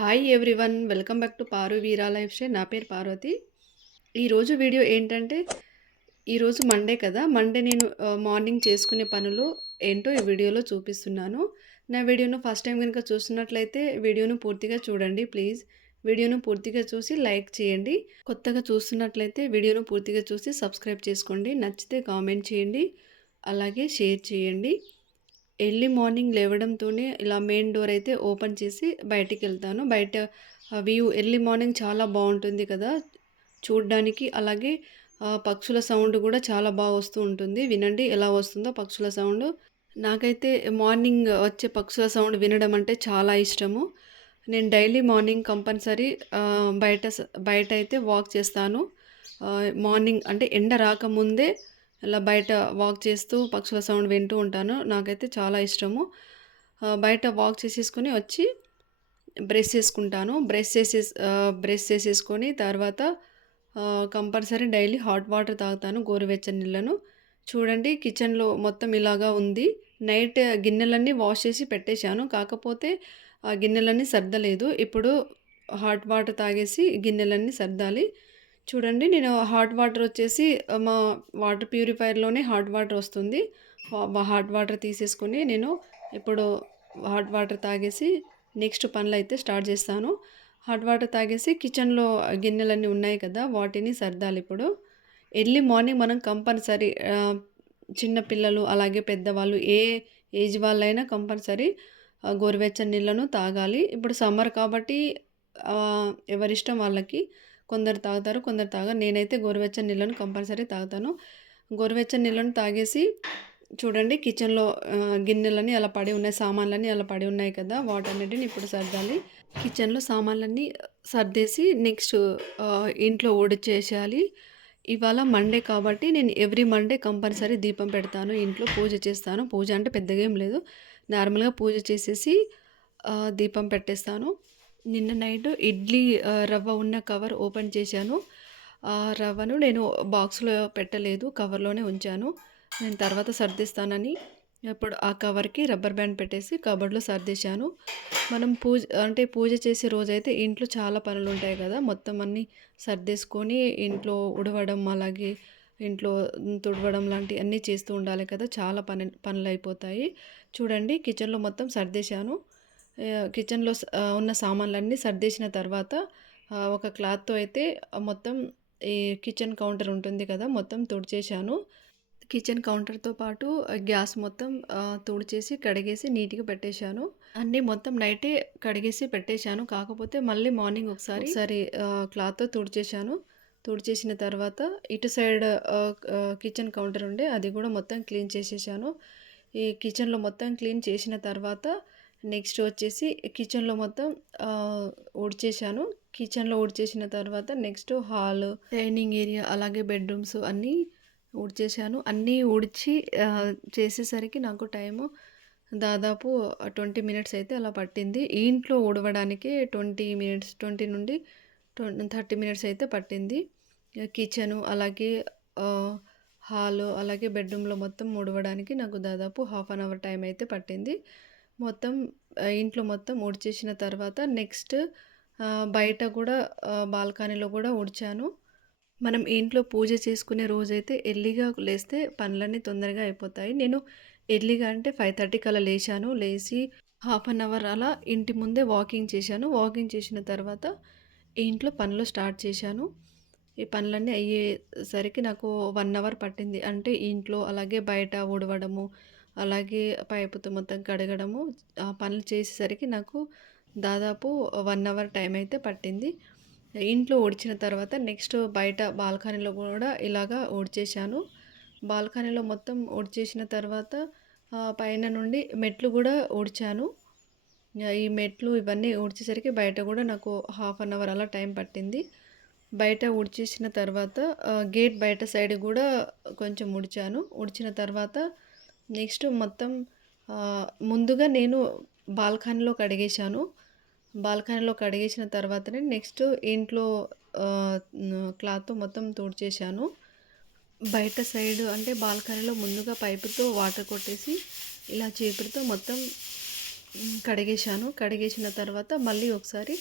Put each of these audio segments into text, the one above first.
Hi everyone, welcome back to Paru Veera life style. నా పేరు పార్వతి. ఈరోజు వీడియో ఏంటంటే, ఈరోజు మండే కదా. మండే నేను మార్నింగ్ చేసుకునే పనులు ఏంటో ఈ వీడియోలో చూపిస్తున్నాను. నా వీడియోను ఫస్ట్ టైం కనుక చూస్తున్నట్లయితే వీడియోను పూర్తిగా చూడండి ప్లీజ్. వీడియోను పూర్తిగా చూసి లైక్ చేయండి. కొత్తగా చూస్తున్నట్లయితే వీడియోను పూర్తిగా చూసి సబ్స్క్రైబ్ చేసుకోండి. నచ్చితే కామెంట్ చేయండి, అలాగే షేర్ చేయండి. ఎర్లీ మార్నింగ్ లేవడంతోనే ఇలా మెయిన్ డోర్ అయితే ఓపెన్ చేసి బయటికెళ్తాను. బయట వ్యూ ఎర్లీ మార్నింగ్ చాలా బాగుంటుంది కదా చూడ్డానికి. అలాగే పక్షుల సౌండ్ కూడా చాలా బాగా వస్తూ ఉంటుంది. వినండి ఎలా వస్తుందో పక్షుల సౌండ్. నాకైతే మార్నింగ్ వచ్చే పక్షుల సౌండ్ వినడం అంటే చాలా ఇష్టము. నేను డైలీ మార్నింగ్ కంపల్సరీ బయట అయితే వాక్ చేస్తాను. మార్నింగ్ అంటే ఎండ రాకముందే ఇలా బయట వాక్ చేస్తూ పక్షుల సౌండ్ వింటూ ఉంటాను. నాకైతే చాలా ఇష్టము. బయట వాక్ చేసేసుకొని వచ్చి బ్రష్ చేసేసుకొని తర్వాత కంపల్సరీ డైలీ హాట్ వాటర్ తాగుతాను, గోరువెచ్చని నీళ్ళను. చూడండి కిచెన్లో మొత్తం ఇలాగా ఉంది. నైట్ గిన్నెలన్నీ వాష్ చేసి పెట్టేశాను, కాకపోతే ఆ గిన్నెలన్నీ సర్దలేదు. ఇప్పుడు హాట్ వాటర్ తాగేసి గిన్నెలన్నీ సర్దాలి. చూడండి నేను హాట్ వాటర్ వచ్చేసి మా వాటర్ ప్యూరిఫైయర్లోనే హాట్ వాటర్ వస్తుంది. హాట్ వాటర్ తీసేసుకొని నేను ఇప్పుడు హాట్ వాటర్ తాగేసి నెక్స్ట్ పనులు అయితే స్టార్ట్ చేస్తాను. హాట్ వాటర్ తాగేసి కిచెన్లో గిన్నెలన్నీ ఉన్నాయి కదా వాటిని సర్దాలి. ఇప్పుడు ఎర్లీ మార్నింగ్ మనం కంపల్సరీ చిన్న పిల్లలు అలాగే పెద్దవాళ్ళు ఏ ఏజ్ వాళ్ళైనా కంపల్సరీ గోరువెచ్చని నీళ్ళను తాగాలి. ఇప్పుడు సమ్మర్ కాబట్టి ఎవరిష్టం వాళ్ళకి. కొందరు తాగుతారు, కొందరు తాగరు. నేనైతే గోరువెచ్చని నీళ్ళను కంపల్సరీ తాగుతాను. గోరువెచ్చని నీళ్ళను తాగేసి చూడండి కిచెన్లో గిన్నెలన్నీ అలా పడి ఉన్నాయి, సామాన్లన్నీ అలా పడి ఉన్నాయి కదా, వాటన్నిటిని ఇప్పుడు సర్దాలి. కిచెన్లో సామాన్లన్నీ సర్దేసి నెక్స్ట్ ఇంట్లో ఊడ్చేసేయాలి. ఇవాళ మండే కాబట్టి నేను ఎవ్రీ మండే కంపల్సరీ దీపం పెడతాను, ఇంట్లో పూజ చేస్తాను. పూజ అంటే పెద్దగా ఏం లేదు, నార్మల్గా పూజ చేసేసి దీపం పెట్టేస్తాను. నిన్న నైట్ ఇడ్లీ రవ్వ ఉన్న కవర్ ఓపెన్ చేశాను. ఆ రవ్వను నేను బాక్స్లో పెట్టలేదు, కవర్లోనే ఉంచాను. నేను తర్వాత సర్దిస్తానని ఇప్పుడు ఆ కవర్కి రబ్బర్ బ్యాండ్ పెట్టేసి కబోర్డ్లో సర్దేశాను. మనం పూజ చేసే రోజైతే ఇంట్లో చాలా పనులు ఉంటాయి కదా, మొత్తం అన్నీ సర్దేసుకొని ఇంట్లో ఉడవడం అలాగే ఇంట్లో తుడవడం లాంటి అన్నీ చేస్తూ ఉండాలి కదా, చాలా పనులు అయిపోతాయి. చూడండి కిచెన్లో మొత్తం సర్దేశాను. కిచెన్లో ఉన్న సామాన్లన్నీ సర్దేసిన తర్వాత ఒక క్లాత్తో అయితే మొత్తం ఈ కిచెన్ కౌంటర్ ఉంటుంది కదా మొత్తం తుడిచేశాను. కిచెన్ కౌంటర్తో పాటు గ్యాస్ మొత్తం తుడిచేసి కడిగేసి నీట్గా పెట్టేశాను. అన్నీ మొత్తం నైటే కడిగేసి పెట్టేశాను, కాకపోతే మళ్ళీ మార్నింగ్ ఒకసారి క్లాత్తో తుడిచేశాను. తుడిచేసిన తర్వాత ఇటు సైడ్ కిచెన్ కౌంటర్ ఉండే అది కూడా మొత్తం క్లీన్ చేసేసాను. ఈ కిచెన్లో మొత్తం క్లీన్ చేసిన తర్వాత నెక్స్ట్ వచ్చేసి కిచెన్లో మొత్తం ఊడ్చేశాను. కిచెన్లో ఊడ్చేసిన తర్వాత నెక్స్ట్ హాల్, డైనింగ్ ఏరియా అలాగే బెడ్రూమ్స్ అన్నీ ఊడ్చేశాను. అన్నీ ఊడ్చి చేసేసరికి నాకు టైము దాదాపు 20 మినిట్స్ అయితే అలా పట్టింది. ఈ ఇంట్లో ఊడవడానికి 20 నుండి 30 మినిట్స్ అయితే పట్టింది. కిచెను అలాగే హాలు అలాగే బెడ్రూమ్లో మొత్తం ఊడవడానికి నాకు దాదాపు హాఫ్ అన్ అవర్ టైం అయితే పట్టింది. మొత్తం ఇంట్లో మొత్తం ఊడ్చేసిన తర్వాత నెక్స్ట్ బయట కూడా బాల్కనీలో కూడా ఊడ్చాను. మనం ఇంట్లో పూజ చేసుకునే రోజైతే ఎర్లీగా లేస్తే పనులన్నీ తొందరగా అయిపోతాయి. నేను ఎర్లీగా అంటే 5:30కి అలా లేచాను. లేచి హాఫ్ అన్ అవర్ అలా ఇంటి ముందే వాకింగ్ చేశాను. వాకింగ్ చేసిన తర్వాత ఇంట్లో పనులు స్టార్ట్ చేశాను. ఈ పనులన్నీ అయ్యేసరికి నాకు 1 అవర్ పట్టింది. అంటే ఇంట్లో అలాగే బయట ఊడవడము అలాగే పైపుతో మొత్తం కడగడము ఆ పనులు చేసేసరికి నాకు దాదాపు 1 అవర్ టైం అయితే పట్టింది. ఇంట్లో ఊడ్చిన తర్వాత నెక్స్ట్ బయట బాల్కనీలో కూడా ఇలాగా ఊడ్చేశాను. బాల్కనీలో మొత్తం ఊడ్చేసిన తర్వాత పైన నుండి మెట్లు కూడా ఊడ్చాను. ఈ మెట్లు ఇవన్నీ ఊడ్చేసరికి బయట కూడా నాకు హాఫ్ అన్ అవర్ అలా టైం పట్టింది. బయట ఊడ్చేసిన తర్వాత గేట్ బయట సైడ్ కూడా కొంచెం ఊడ్చాను. ఊడ్చిన తర్వాత నెక్స్ట్ మొత్తం ముందుగా నేను బాల్కనీలో కడిగేశాను. బాల్కనీలో కడిగేసిన తర్వాతనే నెక్స్ట్ ఇంట్లో క్లాత్తో మొత్తం తుడిచేశాను. బయట సైడ్ అంటే బాల్కనీలో ముందుగా పైపుతో వాటర్ కొట్టేసి ఇలా చీపురుతో మొత్తం కడిగేశాను. కడిగేసిన తర్వాత మళ్ళీ ఒకసారి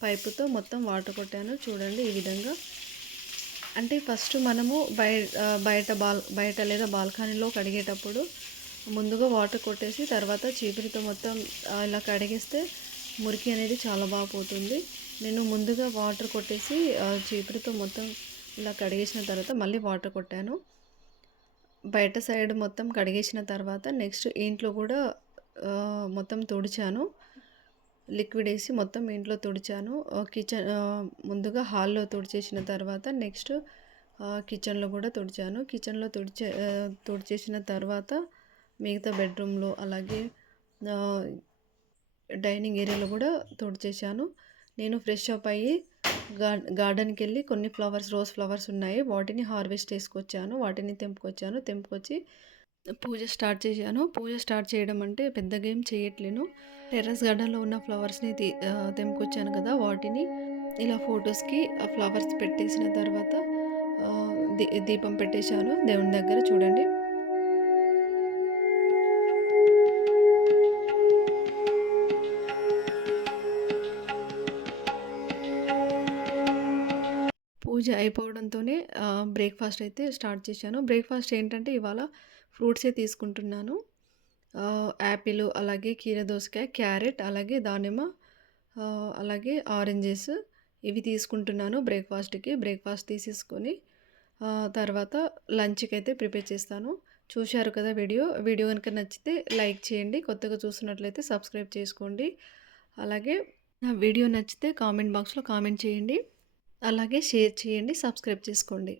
పైపుతో మొత్తం వాటర్ కొట్టాను. చూడండి ఈ విధంగా. అంటే ఫస్ట్ మనము బయట లేదా బాల్కనీలో కడిగేటప్పుడు ముందుగా వాటర్ కొట్టేసి తర్వాత చీపురితో మొత్తం ఇలా కడిగేస్తే మురికి అనేది చాలా బాగా పోతుంది. నేను ముందుగా వాటర్ కొట్టేసి చీపురితో మొత్తం ఇలా కడిగేసిన తర్వాత మళ్ళీ వాటర్ కొట్టాను. బయట సైడ్ మొత్తం కడిగేసిన తర్వాత నెక్స్ట్ ఇంట్లో కూడా మొత్తం తుడిచాను. లిక్విడ్ వేసి మొత్తం ఇంట్లో తుడిచాను. ముందుగా హాల్‌లో తుడిచేసిన తర్వాత నెక్స్ట్ కిచెన్‌లో కూడా తుడిచాను. కిచెన్‌లో తుడిచేసిన తర్వాత మిగతా బెడ్రూమ్‌లో అలాగే ఆహ్, డైనింగ్ ఏరియాలో కూడా తుడిచేశాను. నేను ఫ్రెష్ అప్ అయ్యి గార్డెన్‌కెళ్ళి కొన్ని రోజ్ ఫ్లవర్స్ ఉన్నాయి. వాటిని హార్వెస్ట్ చేసుకొచ్చాను. వాటిని తెంపుకొచ్చాను. తెంపుకొచ్చి పూజ స్టార్ట్ చేశాను. పూజ స్టార్ట్ చేయడం అంటే పెద్దగా ఏం చేయట్లేను. టెర్రస్ గార్డెన్‌లో ఉన్న ఫ్లవర్స్‌ని తెంపుకొచ్చాను కదా! వాటిని ఇలా ఫోటోస్‌కి ఫ్లవర్స్ పెట్టేసిన తర్వాత దీపం పెట్టేశాను దేవుని దగ్గర చూడండి. పూజ అయిపోవడంతోనే బ్రేక్‌ఫాస్ట్ అయితే స్టార్ట్ చేశాను. బ్రేక్‌ఫాస్ట్ ఏంటంటే ఇవాళ ఫ్రూట్సే తీసుకుంటున్నాను. యాపిల్, అలాగే కీర దోసకాయ, క్యారెట్, అలాగే దానిమ్మ, అలాగే ఆరెంజెస్ ఇవి తీసుకుంటున్నాను బ్రేక్‌ఫాస్ట్‌కి. బ్రేక్‌ఫాస్ట్ తీసేసుకొని తర్వాత లంచ్‌కైతే ప్రిపేర్ చేస్తాను. చూశారు కదా వీడియో. వీడియో గనుక నచ్చితే లైక్ చేయండి. కొత్తగా చూస్తున్నట్లయితే సబ్స్క్రైబ్ చేసుకోండి. అలాగే నా వీడియో నచ్చితే కామెంట్ బాక్స్‌లో కామెంట్ చేయండి. అలాగే షేర్ చేయండి. సబ్స్క్రైబ్ చేసుకోండి.